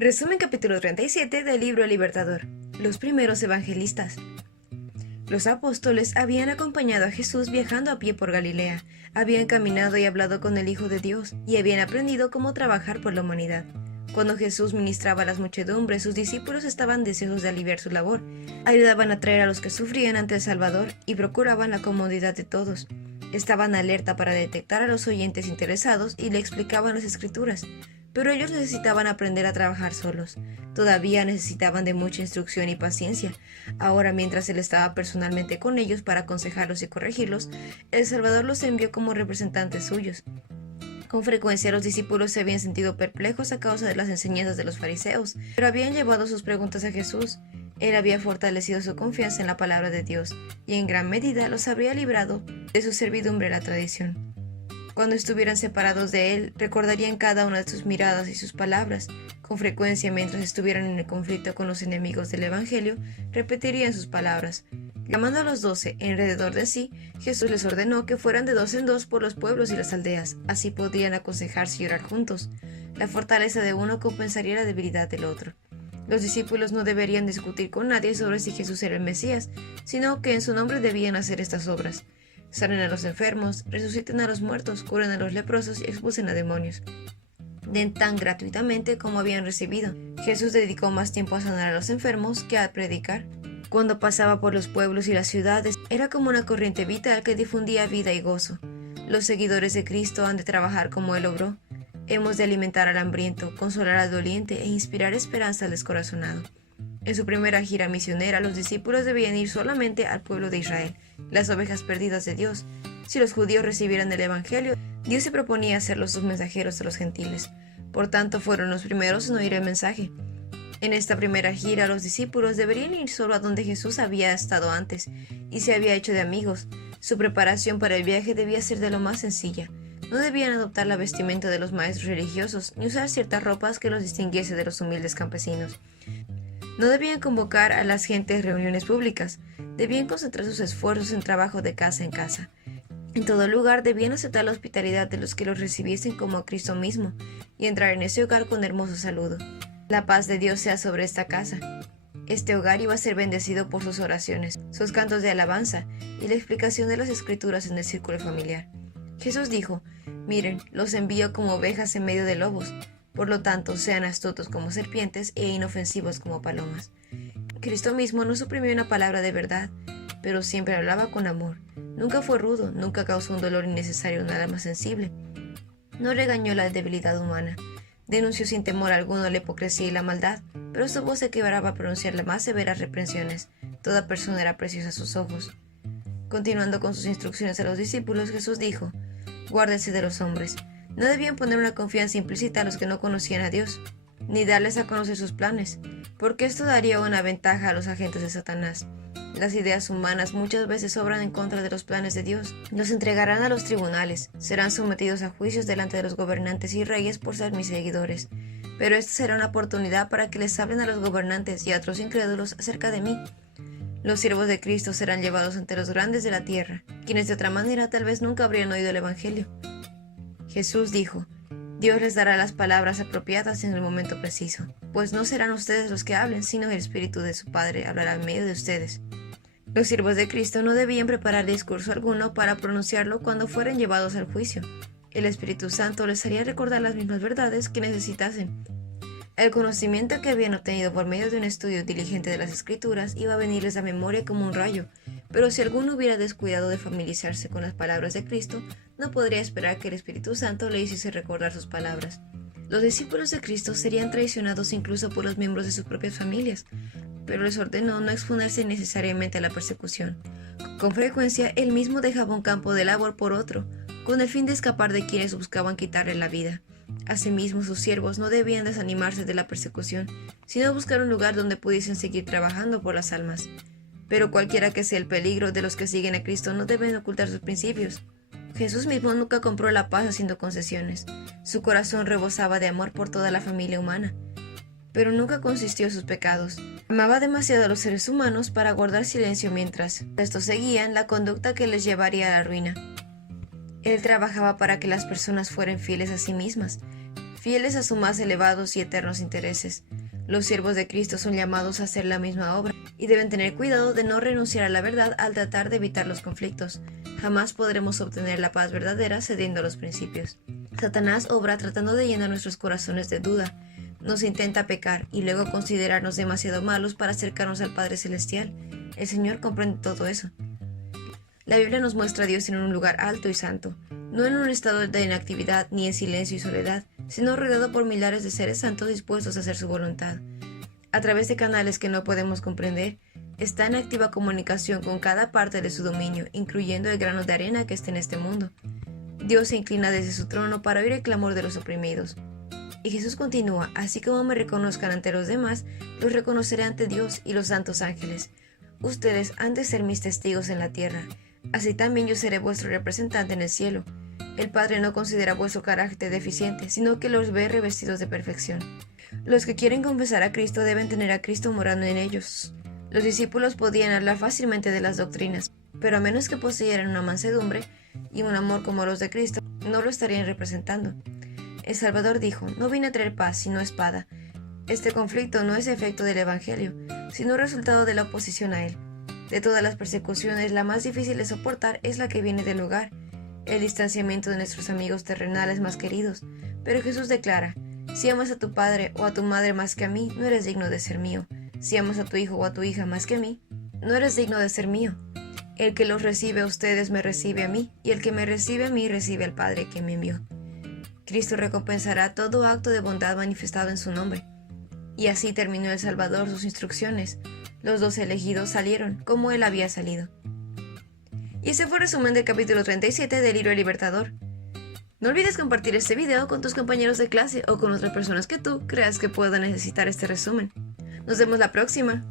Resumen capítulo 37 del libro El Libertador. Los primeros evangelistas. Los apóstoles habían acompañado a Jesús viajando a pie por Galilea, habían caminado y hablado con el Hijo de Dios, y habían aprendido cómo trabajar por la humanidad. Cuando Jesús ministraba a las muchedumbres, sus discípulos estaban deseosos de aliviar su labor, ayudaban a traer a los que sufrían ante el Salvador y procuraban la comodidad de todos. Estaban alerta para detectar a los oyentes interesados y le explicaban las Escrituras. Pero ellos necesitaban aprender a trabajar solos. Todavía necesitaban de mucha instrucción y paciencia. Ahora, mientras él estaba personalmente con ellos para aconsejarlos y corregirlos, el Salvador los envió como representantes suyos. Con frecuencia los discípulos se habían sentido perplejos a causa de las enseñanzas de los fariseos, pero habían llevado sus preguntas a Jesús. Él había fortalecido su confianza en la palabra de Dios, y en gran medida los habría librado de su servidumbre a la tradición. Cuando estuvieran separados de él, recordarían cada una de sus miradas y sus palabras. Con frecuencia, mientras estuvieran en el conflicto con los enemigos del Evangelio, repetirían sus palabras. Llamando a los 12 alrededor de sí, Jesús les ordenó que fueran de 2 en 2 por los pueblos y las aldeas. Así podrían aconsejarse y orar juntos. La fortaleza de uno compensaría la debilidad del otro. Los discípulos no deberían discutir con nadie sobre si Jesús era el Mesías, sino que en su nombre debían hacer estas obras. Sanen a los enfermos, resuciten a los muertos, curen a los leprosos y expulsen a demonios. Den tan gratuitamente como habían recibido. Jesús dedicó más tiempo a sanar a los enfermos que a predicar. Cuando pasaba por los pueblos y las ciudades, era como una corriente vital que difundía vida y gozo. Los seguidores de Cristo han de trabajar como Él obró. Hemos de alimentar al hambriento, consolar al doliente e inspirar esperanza al descorazonado. En su primera gira misionera, los discípulos debían ir solamente al pueblo de Israel, las ovejas perdidas de Dios. Si los judíos recibieran el Evangelio, Dios se proponía hacerlos sus mensajeros de los gentiles. Por tanto, fueron los primeros en oír el mensaje. En esta primera gira, los discípulos deberían ir solo a donde Jesús había estado antes, y se había hecho de amigos. Su preparación para el viaje debía ser de lo más sencilla. No debían adoptar la vestimenta de los maestros religiosos, ni usar ciertas ropas que los distinguiese de los humildes campesinos. No debían convocar a las gentes a reuniones públicas, debían concentrar sus esfuerzos en trabajo de casa en casa. En todo lugar debían aceptar la hospitalidad de los que los recibiesen como a Cristo mismo, y entrar en ese hogar con hermoso saludo. La paz de Dios sea sobre esta casa. Este hogar iba a ser bendecido por sus oraciones, sus cantos de alabanza y la explicación de las Escrituras en el círculo familiar. Jesús dijo: «Miren, los envío como ovejas en medio de lobos». Por lo tanto, sean astutos como serpientes e inofensivos como palomas. Cristo mismo no suprimió una palabra de verdad, pero siempre hablaba con amor. Nunca fue rudo, nunca causó un dolor innecesario a un alma sensible. No regañó la debilidad humana. Denunció sin temor alguno la hipocresía y la maldad, pero su voz se quebraba a pronunciar las más severas reprensiones. Toda persona era preciosa a sus ojos. Continuando con sus instrucciones a los discípulos, Jesús dijo: «Guárdense de los hombres». No debían poner una confianza implícita a los que no conocían a Dios, ni darles a conocer sus planes, porque esto daría una ventaja a los agentes de Satanás. Las ideas humanas muchas veces obran en contra de los planes de Dios. Los entregarán a los tribunales, serán sometidos a juicios delante de los gobernantes y reyes por ser mis seguidores. Pero esta será una oportunidad para que les hablen a los gobernantes y a otros incrédulos acerca de mí. Los siervos de Cristo serán llevados ante los grandes de la tierra, quienes de otra manera tal vez nunca habrían oído el Evangelio. Jesús dijo: «Dios les dará las palabras apropiadas en el momento preciso, pues no serán ustedes los que hablen, sino el Espíritu de su Padre hablará en medio de ustedes». Los siervos de Cristo no debían preparar discurso alguno para pronunciarlo cuando fueran llevados al juicio. El Espíritu Santo les haría recordar las mismas verdades que necesitasen. El conocimiento que habían obtenido por medio de un estudio diligente de las Escrituras iba a venirles a memoria como un rayo, pero si alguno hubiera descuidado de familiarizarse con las palabras de Cristo, no podría esperar que el Espíritu Santo le hiciese recordar sus palabras. Los discípulos de Cristo serían traicionados incluso por los miembros de sus propias familias, pero les ordenó no exponerse necesariamente a la persecución. Con frecuencia, él mismo dejaba un campo de labor por otro, con el fin de escapar de quienes buscaban quitarle la vida. Asimismo, sus siervos no debían desanimarse de la persecución, sino buscar un lugar donde pudiesen seguir trabajando por las almas. Pero cualquiera que sea el peligro de los que siguen a Cristo, no deben ocultar sus principios. Jesús mismo nunca compró la paz haciendo concesiones. Su corazón rebosaba de amor por toda la familia humana, pero nunca consintió en sus pecados. Amaba demasiado a los seres humanos para guardar silencio mientras estos seguían la conducta que les llevaría a la ruina. Él trabajaba para que las personas fueran fieles a sí mismas, fieles a sus más elevados y eternos intereses. Los siervos de Cristo son llamados a hacer la misma obra y deben tener cuidado de no renunciar a la verdad al tratar de evitar los conflictos. Jamás podremos obtener la paz verdadera cediendo a los principios. Satanás obra tratando de llenar nuestros corazones de duda. Nos intenta pecar y luego considerarnos demasiado malos para acercarnos al Padre Celestial. El Señor comprende todo eso. La Biblia nos muestra a Dios en un lugar alto y santo, no en un estado de inactividad ni en silencio y soledad, sino rodeado por millares de seres santos dispuestos a hacer su voluntad. A través de canales que no podemos comprender, está en activa comunicación con cada parte de su dominio, incluyendo el grano de arena que está en este mundo. Dios se inclina desde su trono para oír el clamor de los oprimidos. Y Jesús continúa: así como me reconozcan ante los demás, los reconoceré ante Dios y los santos ángeles. Ustedes han de ser mis testigos en la tierra. Así también yo seré vuestro representante en el cielo. El Padre no considera vuestro carácter deficiente, sino que los ve revestidos de perfección. Los que quieren confesar a Cristo deben tener a Cristo morando en ellos. Los discípulos podían hablar fácilmente de las doctrinas, pero a menos que poseyeran una mansedumbre y un amor como los de Cristo, no lo estarían representando. El Salvador dijo: no vine a traer paz, sino espada. Este conflicto no es efecto del Evangelio, sino resultado de la oposición a él. De todas las persecuciones, la más difícil de soportar es la que viene del hogar, el distanciamiento de nuestros amigos terrenales más queridos. Pero Jesús declara: si amas a tu padre o a tu madre más que a mí, no eres digno de ser mío. Si amas a tu hijo o a tu hija más que a mí, no eres digno de ser mío. El que los recibe a ustedes me recibe a mí, y el que me recibe a mí recibe al Padre que me envió. Cristo recompensará todo acto de bondad manifestado en su nombre. Y así terminó el Salvador sus instrucciones. Los 12 elegidos salieron como él había salido. Y ese fue el resumen del capítulo 37 del Libro Libertador. No olvides compartir este video con tus compañeros de clase o con otras personas que tú creas que puedan necesitar este resumen. Nos vemos la próxima.